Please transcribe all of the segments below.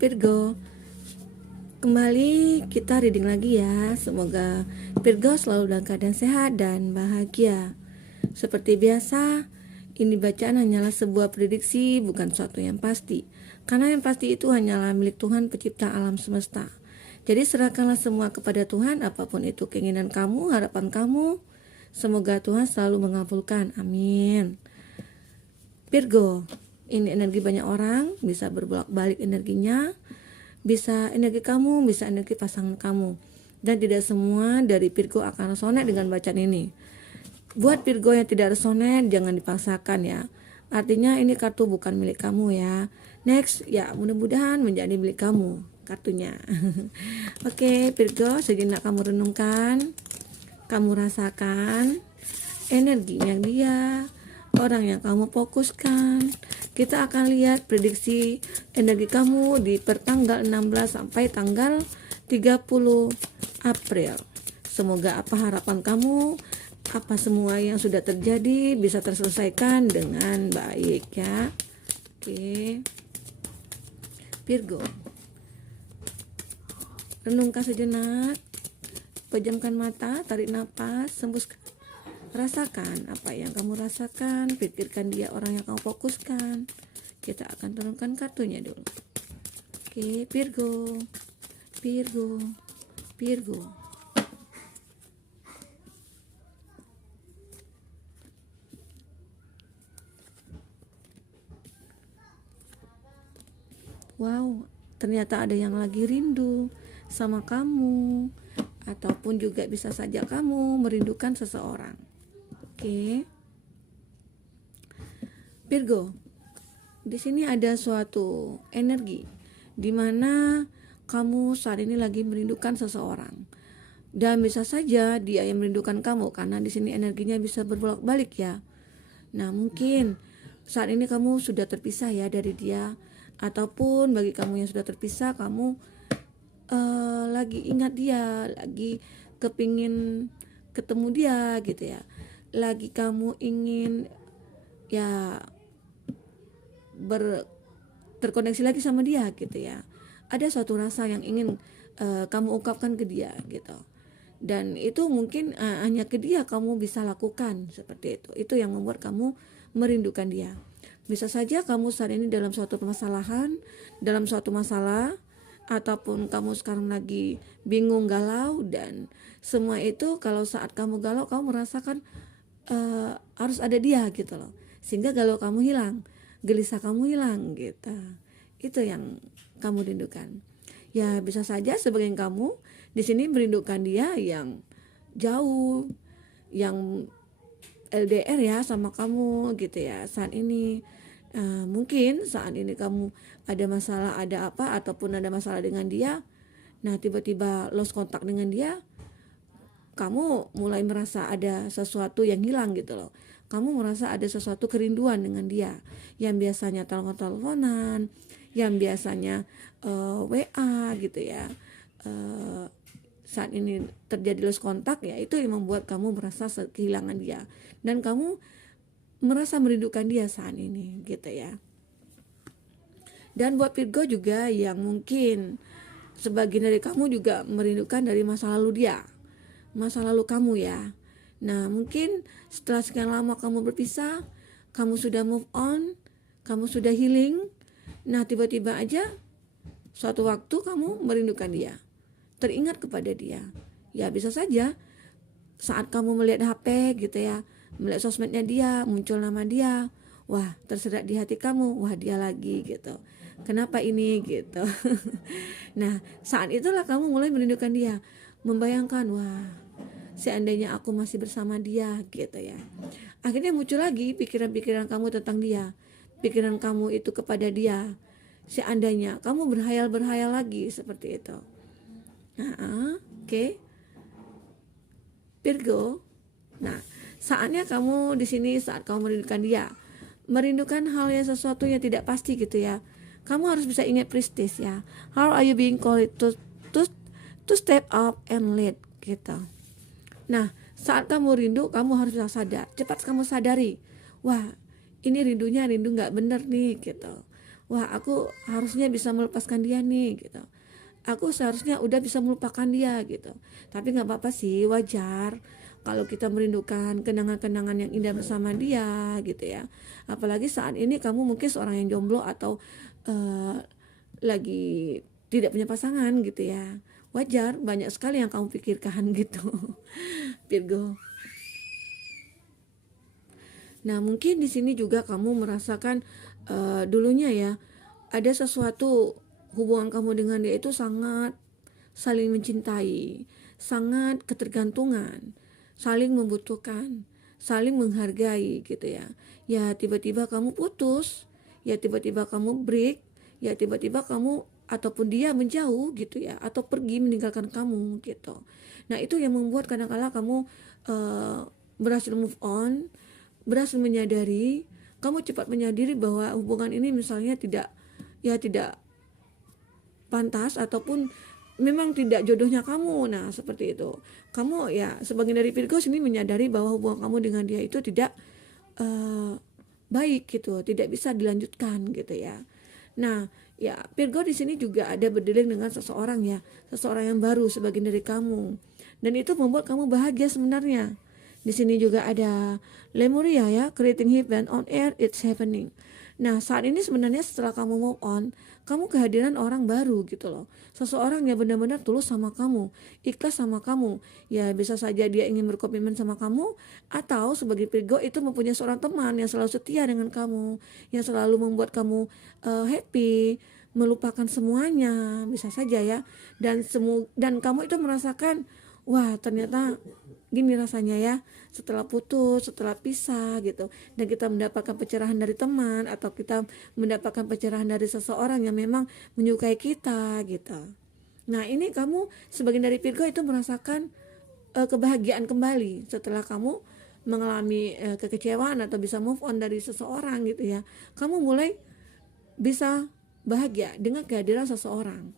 Virgo, kembali kita reading lagi ya. Semoga Virgo selalu dalam keadaan sehat dan bahagia. Seperti biasa, ini bacaan hanyalah sebuah prediksi, bukan suatu yang pasti. Karena yang pasti itu hanyalah milik Tuhan pencipta alam semesta. Jadi serahkanlah semua kepada Tuhan, apapun itu keinginan kamu, harapan kamu. Semoga Tuhan selalu mengabulkan. Amin. Virgo, ini energi banyak orang, bisa berbolak-balik energinya, bisa energi kamu, bisa energi pasangan kamu. Dan tidak semua dari Virgo akan resonate dengan bacaan ini. Buat Virgo yang tidak resonate, jangan dipaksakan ya. Artinya ini kartu bukan milik kamu ya. Next, ya mudah-mudahan menjadi milik kamu kartunya. Oke, Virgo, sejenak kamu renungkan, kamu rasakan energinya dia, orang yang kamu fokuskan. Kita akan lihat prediksi energi kamu di pertanggal 16 sampai tanggal 30 April. Semoga apa harapan kamu, apa semua yang sudah terjadi bisa terselesaikan dengan baik ya. Oke. Virgo, renungkan sejenak, pejamkan mata, tarik nafas, hembuskan. Rasakan apa yang kamu rasakan, pikirkan dia orang yang kamu fokuskan. Kita akan turunkan kartunya dulu. Oke, Virgo. Wow, ternyata ada yang lagi rindu sama kamu, ataupun juga bisa saja kamu merindukan seseorang. Oke. Virgo, di sini ada suatu energi di mana kamu saat ini lagi merindukan seseorang. Dan bisa saja dia yang merindukan kamu, karena di sini energinya bisa berbolak-balik ya. Nah, mungkin saat ini kamu sudah terpisah ya dari dia, ataupun bagi kamu yang sudah terpisah, kamu lagi ingat dia, lagi kepingin ketemu dia gitu ya. Lagi kamu ingin ya terkoneksi lagi sama dia gitu ya. Ada suatu rasa yang ingin kamu ungkapkan ke dia gitu. Dan itu mungkin hanya ke dia kamu bisa lakukan seperti itu. Itu yang membuat kamu merindukan dia. Bisa saja kamu saat ini dalam suatu permasalahan, dalam suatu masalah, ataupun kamu sekarang lagi bingung, galau, dan semua itu kalau saat kamu galau kamu merasakan harus ada dia gitu loh, sehingga galau kamu hilang, gelisah kamu hilang gitu. Itu yang kamu rindukan. Ya bisa saja sebagian kamu di sini merindukan dia yang jauh, yang LDR ya sama kamu gitu ya saat ini. Mungkin saat ini kamu ada masalah, ada apa, ataupun ada masalah dengan dia. Nah tiba-tiba lost kontak dengan dia, kamu mulai merasa ada sesuatu yang hilang gitu loh. Kamu merasa ada sesuatu kerinduan dengan dia, yang biasanya telepon-teleponan, yang biasanya WA gitu ya. Saat ini terjadi lost kontak ya, itu yang membuat kamu merasa kehilangan dia, dan kamu merasa merindukan dia saat ini gitu ya. Dan buat Virgo juga yang mungkin sebagian dari kamu juga merindukan dari masa lalu dia, masa lalu kamu ya. Nah mungkin setelah sekian lama kamu berpisah, kamu sudah move on, kamu sudah healing. Nah tiba-tiba aja suatu waktu kamu merindukan dia, teringat kepada dia. Ya bisa saja saat kamu melihat HP gitu ya, melihat sosmednya dia, muncul nama dia, wah terserak di hati kamu, wah dia lagi gitu, kenapa ini gitu. Nah saat itulah kamu mulai merindukan dia, membayangkan, wah seandainya aku masih bersama dia gitu ya. Akhirnya muncul lagi pikiran-pikiran kamu tentang dia, pikiran kamu itu kepada dia. Seandainya kamu berhayal-berhayal lagi seperti itu. Oke. Virgo. Nah, saatnya kamu di sini saat kamu merindukan dia, merindukan hal yang sesuatu yang tidak pasti gitu ya. Kamu harus bisa ingat prestige ya. How are you being called to step up and lead gitu. Nah, saat kamu rindu, kamu harus bisa sadar. Cepat kamu sadari, wah ini rindunya rindu nggak bener nih gitu. wah aku harusnya bisa melepaskan dia nih gitu, aku seharusnya udah bisa melupakan dia gitu. Tapi nggak apa-apa sih, wajar kalau kita merindukan kenangan-kenangan yang indah bersama dia gitu ya. Apalagi saat ini kamu mungkin seorang yang jomblo atau uh, lagi tidak punya pasangan gitu ya. Wajar, banyak sekali yang kamu pikirkan gitu. Virgo. Nah, mungkin di sini juga kamu merasakan dulunya ya, ada sesuatu hubungan kamu dengan dia itu sangat saling mencintai, sangat ketergantungan, saling membutuhkan, saling menghargai gitu ya. Ya tiba-tiba kamu putus, ya tiba-tiba kamu break, ya tiba-tiba kamu ataupun dia menjauh gitu ya, atau pergi meninggalkan kamu gitu. Nah itu yang membuat kadang-kala kamu berhasil move on, berhasil menyadari, kamu cepat menyadari bahwa hubungan ini misalnya tidak pantas ataupun memang tidak jodohnya kamu. Nah seperti itu, kamu ya sebagian dari Virgo sini menyadari bahwa hubungan kamu dengan dia itu tidak uh, baik gitu, tidak bisa dilanjutkan gitu ya. Nah ya Virgo di sini juga ada berdiri dengan seseorang ya, seseorang yang baru sebagian dari kamu, dan itu membuat kamu bahagia sebenarnya. Di sini juga ada Lemuria ya, creating heaven on earth, it's happening. Nah saat ini sebenarnya setelah kamu move on, kamu kehadiran orang baru gitu loh, seseorang yang benar-benar tulus sama kamu, ikhlas sama kamu. Ya bisa saja dia ingin berkomitmen sama kamu, atau sebagai Virgo itu mempunyai seorang teman yang selalu setia dengan kamu, yang selalu membuat kamu happy, melupakan semuanya, bisa saja ya. Dan kamu itu merasakan, wah ternyata gini rasanya ya, setelah putus, setelah pisah gitu, dan kita mendapatkan pencerahan dari teman, atau kita mendapatkan pencerahan dari seseorang yang memang menyukai kita gitu. Nah ini kamu sebagian dari Virgo itu merasakan kebahagiaan kembali setelah kamu mengalami kekecewaan atau bisa move on dari seseorang gitu ya. Kamu mulai bisa bahagia dengan kehadiran seseorang.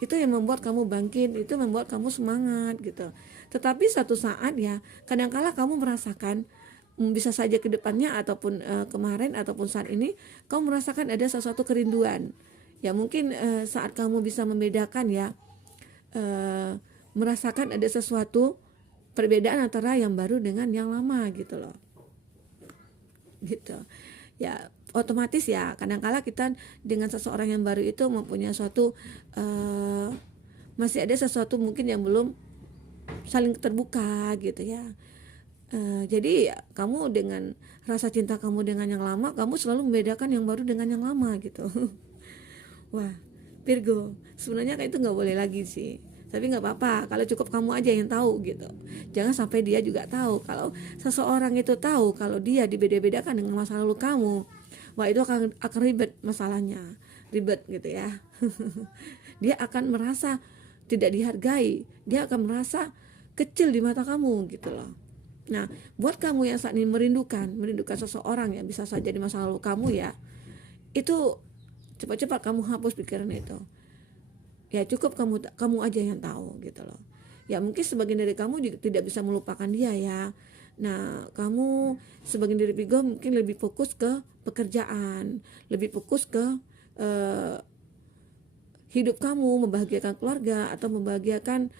Itu yang membuat kamu bangkit, itu membuat kamu semangat gitu. Tetapi satu saat ya, kadangkala kamu merasakan, bisa saja ke depannya ataupun kemarin ataupun saat ini kamu merasakan ada sesuatu kerinduan. Ya mungkin saat kamu bisa membedakan ya, merasakan ada sesuatu perbedaan antara yang baru dengan yang lama gitu loh. Gitu. Ya otomatis ya kadangkala kita dengan seseorang yang baru itu mempunyai suatu masih ada sesuatu mungkin yang belum saling terbuka gitu ya. Jadi ya, kamu dengan rasa cinta kamu dengan yang lama, kamu selalu membedakan yang baru dengan yang lama gitu. Wah Virgo, sebenarnya kayak itu nggak boleh lagi sih, tapi nggak apa-apa kalau cukup kamu aja yang tahu gitu. Jangan sampai dia juga tahu. Kalau seseorang itu tahu kalau dia dibeda-bedakan dengan masa lalu kamu, wah itu akan ribet masalahnya, ribet gitu ya. Dia akan merasa tidak dihargai, dia akan merasa kecil di mata kamu gitu loh. Nah buat kamu yang saat ini merindukan seseorang yang bisa saja di masa lalu kamu ya, itu cepat-cepat kamu hapus pikiran itu. Ya cukup kamu aja yang tahu gitu loh. Ya mungkin sebagian dari kamu juga tidak bisa melupakan dia ya. Nah kamu sebagian dari Virgo mungkin lebih fokus ke pekerjaan, lebih fokus ke uh, hidup kamu, membahagiakan keluarga atau membahagiakan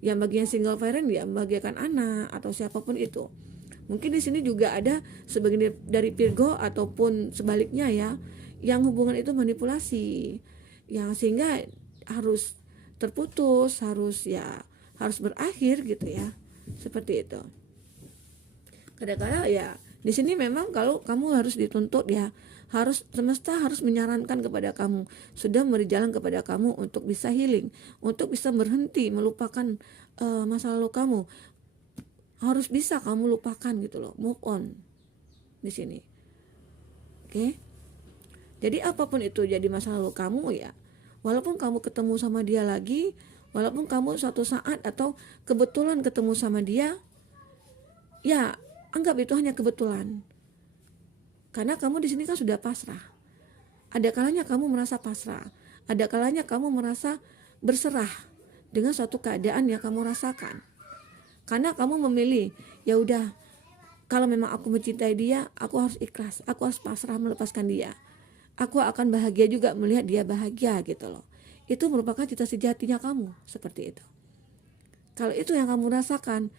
yang bagian single parent ya, membahagiakan anak atau siapapun itu. Mungkin di sini juga ada sebagian dari Virgo ataupun sebaliknya ya, yang hubungan itu manipulasi, yang sehingga harus terputus, harus berakhir gitu ya, seperti itu. Kadang-kadang ya di sini memang kalau kamu harus dituntut ya, semesta harus menyarankan kepada kamu, sudah memberi jalan kepada kamu untuk bisa healing, untuk bisa berhenti melupakan masa lalu kamu. Harus bisa kamu lupakan gitu loh, move on di sini. Oke. Jadi apapun itu jadi masa lalu kamu ya, walaupun kamu ketemu sama dia lagi, walaupun kamu suatu saat atau kebetulan ketemu sama dia, ya anggap itu hanya kebetulan. Karena kamu di sini kan sudah pasrah. Ada kalanya kamu merasa pasrah, ada kalanya kamu merasa berserah dengan suatu keadaan yang kamu rasakan. Karena kamu memilih, ya udah, kalau memang aku mencintai dia, aku harus ikhlas, aku harus pasrah melepaskan dia. aku akan bahagia juga melihat dia bahagia gitu loh. Itu merupakan cita sejatinya kamu, seperti itu. Kalau itu yang kamu rasakan,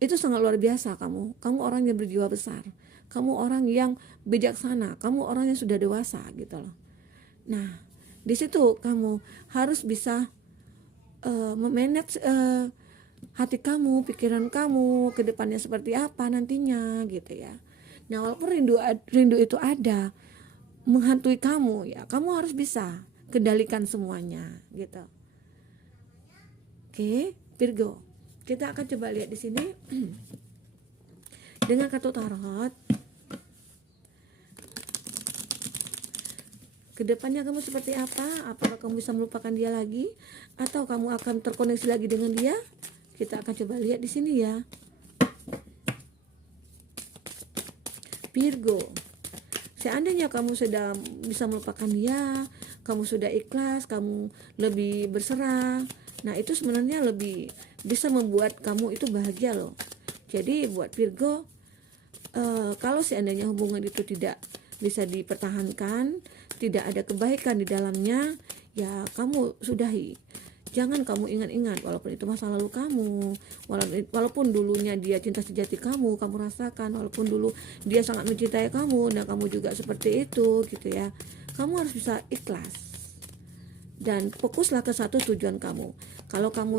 itu sangat luar biasa kamu. Kamu orang yang berjiwa besar. Kamu orang yang bijaksana. Kamu orang yang sudah dewasa gitu loh. Nah, di situ kamu harus bisa memanage hati kamu, pikiran kamu ke depannya seperti apa nantinya gitu ya. Nah, walaupun rindu itu ada menghantui kamu ya, kamu harus bisa kendalikan semuanya gitu. Oke, Virgo. Kita akan coba lihat di sini dengan kartu tarot. Kedepannya kamu seperti apa? Apakah kamu bisa melupakan dia lagi, atau kamu akan terkoneksi lagi dengan dia? Kita akan coba lihat di sini ya, Virgo. Seandainya kamu sudah bisa melupakan dia, kamu sudah ikhlas, kamu lebih berserah. Nah, itu sebenarnya lebih bisa membuat kamu itu bahagia loh. Jadi buat Virgo, kalau seandainya hubungan itu tidak bisa dipertahankan, tidak ada kebaikan di dalamnya, ya kamu sudahi. Jangan kamu ingat-ingat, walaupun itu masa lalu kamu, walaupun dulunya dia cinta sejati kamu rasakan, walaupun dulu dia sangat mencintai kamu dan kamu juga seperti itu gitu ya. Kamu harus bisa ikhlas dan fokuslah ke satu tujuan kamu. Kalau kamu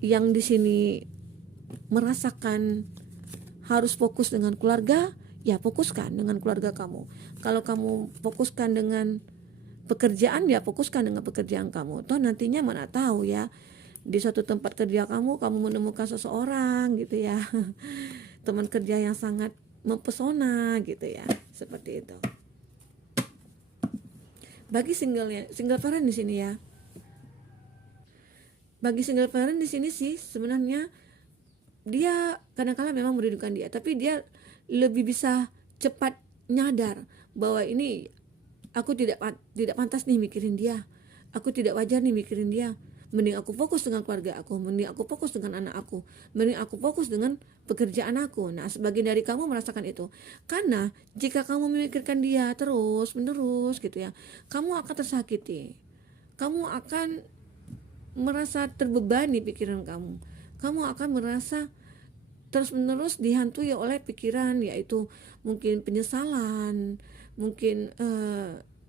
yang di sini merasakan harus fokus dengan keluarga, ya fokuskan dengan keluarga kamu. Kalau kamu fokuskan dengan pekerjaan, ya fokuskan dengan pekerjaan kamu. Toh nantinya mana tahu ya, di suatu tempat kerja kamu menemukan seseorang gitu ya, teman kerja yang sangat mempesona gitu ya, seperti itu. Bagi single parent di sini ya, bagi single parent di sini sih sebenarnya dia kadang-kala memang merindukan dia, tapi dia lebih bisa cepat nyadar bahwa ini aku tidak pantas nih mikirin dia, aku tidak wajar nih mikirin dia. Mending aku fokus dengan keluarga aku, mending aku fokus dengan anak aku, mending aku fokus dengan pekerjaan aku. Nah, sebagian dari kamu merasakan itu. Karena jika kamu memikirkan dia terus menerus gitu ya, kamu akan tersakiti. Kamu akan merasa terbebani pikiran kamu. Kamu akan merasa terus menerus dihantui oleh pikiran, yaitu mungkin penyesalan, mungkin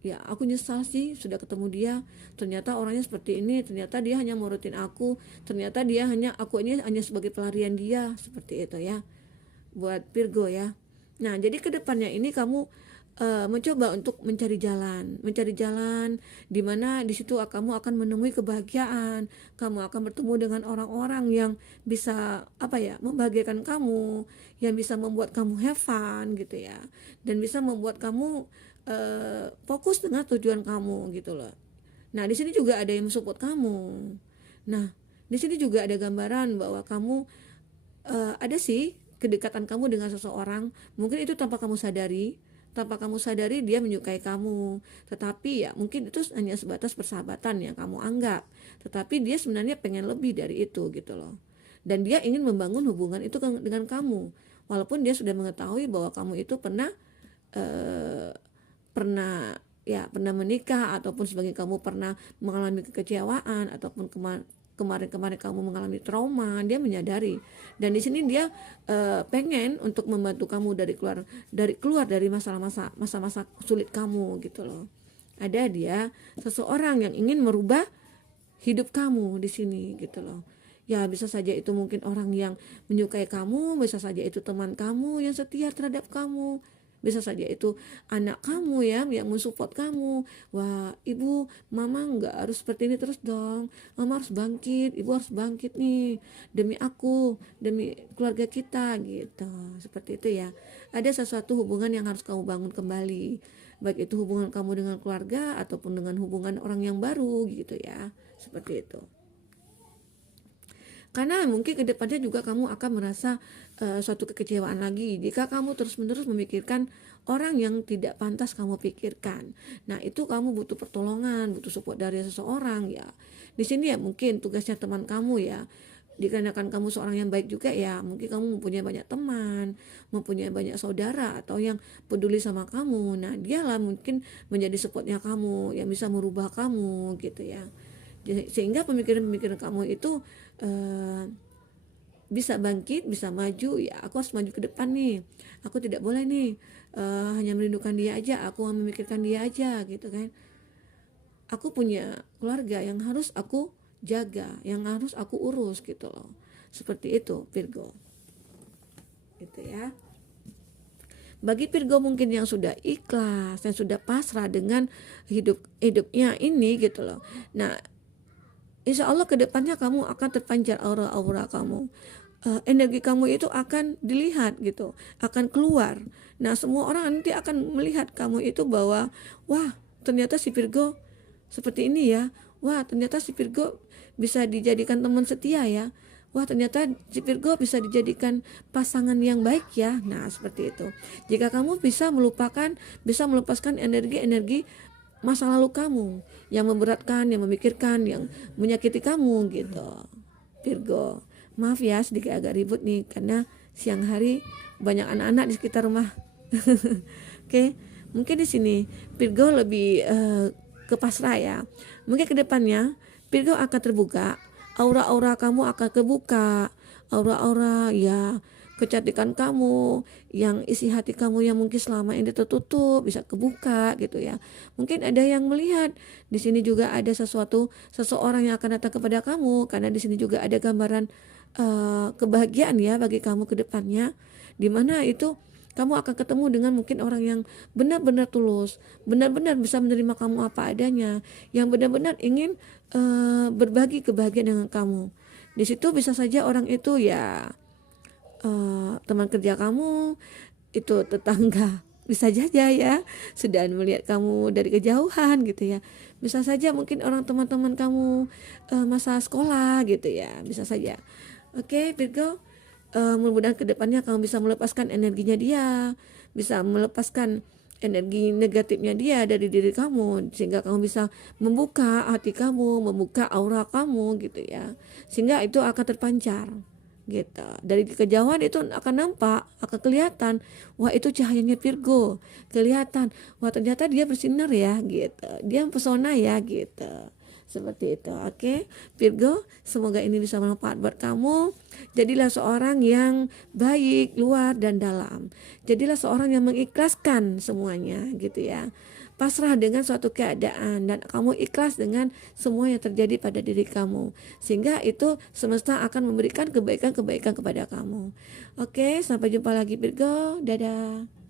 ya aku nyesal sih sudah ketemu dia, ternyata orangnya seperti ini, ternyata dia hanya merutin aku, ternyata aku ini hanya sebagai pelarian dia, seperti itu ya buat Virgo ya. Nah, jadi kedepannya ini kamu mencoba untuk mencari jalan di mana di situ kamu akan menemui kebahagiaan, kamu akan bertemu dengan orang-orang yang bisa membahagiakan kamu, yang bisa membuat kamu have fun gitu ya, dan bisa membuat kamu fokus dengan tujuan kamu gitu loh. Nah, di sini juga ada yang mensupport kamu. Nah, di sini juga ada gambaran bahwa kamu ada sih kedekatan kamu dengan seseorang, mungkin itu tanpa kamu sadari dia menyukai kamu, tetapi ya mungkin itu hanya sebatas persahabatan yang kamu anggap, tetapi dia sebenarnya pengen lebih dari itu gitu loh, dan dia ingin membangun hubungan itu dengan kamu, walaupun dia sudah mengetahui bahwa kamu itu pernah menikah, ataupun sebagai kamu pernah mengalami kekecewaan, ataupun kemarin kamu mengalami trauma. Dia menyadari, dan di sini dia pengen untuk membantu kamu keluar dari masa-masa sulit kamu gitu loh. Ada dia seseorang yang ingin merubah hidup kamu di sini gitu loh. Ya, bisa saja itu mungkin orang yang menyukai kamu, bisa saja itu teman kamu yang setia terhadap kamu, bisa saja itu anak kamu ya yang mensupport kamu. Wah, ibu, mama nggak harus seperti ini terus dong, mama harus bangkit, ibu harus bangkit nih, demi aku, demi keluarga kita gitu, seperti itu ya. Ada sesuatu hubungan yang harus kamu bangun kembali, baik itu hubungan kamu dengan keluarga ataupun dengan hubungan orang yang baru gitu ya, seperti itu. Karena mungkin kedepannya juga kamu akan merasa suatu kekecewaan lagi jika kamu terus-menerus memikirkan orang yang tidak pantas kamu pikirkan. Nah, itu kamu butuh pertolongan, butuh support dari seseorang ya. Di sini ya mungkin tugasnya teman kamu ya, dikarenakan kamu seorang yang baik juga ya, mungkin kamu mempunyai banyak teman, mempunyai banyak saudara atau yang peduli sama kamu. Nah, dialah mungkin menjadi supportnya kamu yang bisa merubah kamu gitu ya. Sehingga pemikiran-pemikiran kamu itu bisa bangkit, bisa maju. Ya, aku harus maju ke depan nih. Aku tidak boleh nih hanya merindukan dia aja, aku memikirkan dia aja gitu kan. Aku punya keluarga yang harus aku jaga, yang harus aku urus gitu loh. Seperti itu Virgo. Gitu ya. Bagi Virgo mungkin yang sudah ikhlas, yang sudah pasrah dengan hidupnya ini gitu loh. Nah, insya Allah kedepannya kamu akan terpancar aura-aura kamu. Energi kamu itu akan dilihat gitu, akan keluar. Nah, semua orang nanti akan melihat kamu itu bahwa, wah, ternyata si Virgo seperti ini ya. Wah, ternyata si Virgo bisa dijadikan teman setia ya. Wah, ternyata si Virgo bisa dijadikan pasangan yang baik ya. Nah, seperti itu. Jika kamu bisa melepaskan energi-energi masa lalu kamu yang memberatkan, yang memikirkan, yang menyakiti kamu gitu. Virgo. Maaf ya sedikit agak ribut nih karena siang hari banyak anak-anak di sekitar rumah. Oke, mungkin di sini Virgo lebih ke pasrah ya. Mungkin kedepannya Virgo akan terbuka, aura-aura kamu akan kebuka, aura-aura ya kecantikan kamu, yang isi hati kamu yang mungkin selama ini tertutup bisa kebuka gitu ya. Mungkin ada yang melihat di sini juga ada seseorang yang akan datang kepada kamu karena di sini juga ada gambaran kebahagiaan ya bagi kamu ke depannya, di mana itu kamu akan ketemu dengan mungkin orang yang benar-benar tulus, benar-benar bisa menerima kamu apa adanya, yang benar-benar ingin berbagi kebahagiaan dengan kamu. Di situ bisa saja orang itu ya teman kerja kamu, itu tetangga, bisa saja ya sudah melihat kamu dari kejauhan gitu ya. Bisa saja mungkin orang teman-teman kamu masa sekolah gitu ya, bisa saja. Oke, Virgo, mudah-mudahan kedepannya kamu bisa melepaskan energinya dia, bisa melepaskan energi negatifnya dia dari diri kamu, sehingga kamu bisa membuka hati kamu, membuka aura kamu gitu ya, sehingga itu akan terpancar gitu. Dari kejauhan itu akan nampak, akan kelihatan, wah itu cahayanya Virgo, kelihatan, wah ternyata dia bersinar ya gitu, dia mempesona ya gitu. Seperti itu. Oke, Virgo, semoga ini bisa bermanfaat buat kamu. Jadilah seorang yang baik luar dan dalam. Jadilah seorang yang mengikhlaskan semuanya gitu ya. Pasrah dengan suatu keadaan dan kamu ikhlas dengan semua yang terjadi pada diri kamu, sehingga itu semesta akan memberikan kebaikan-kebaikan kepada kamu. Oke, sampai jumpa lagi Virgo. Dadah.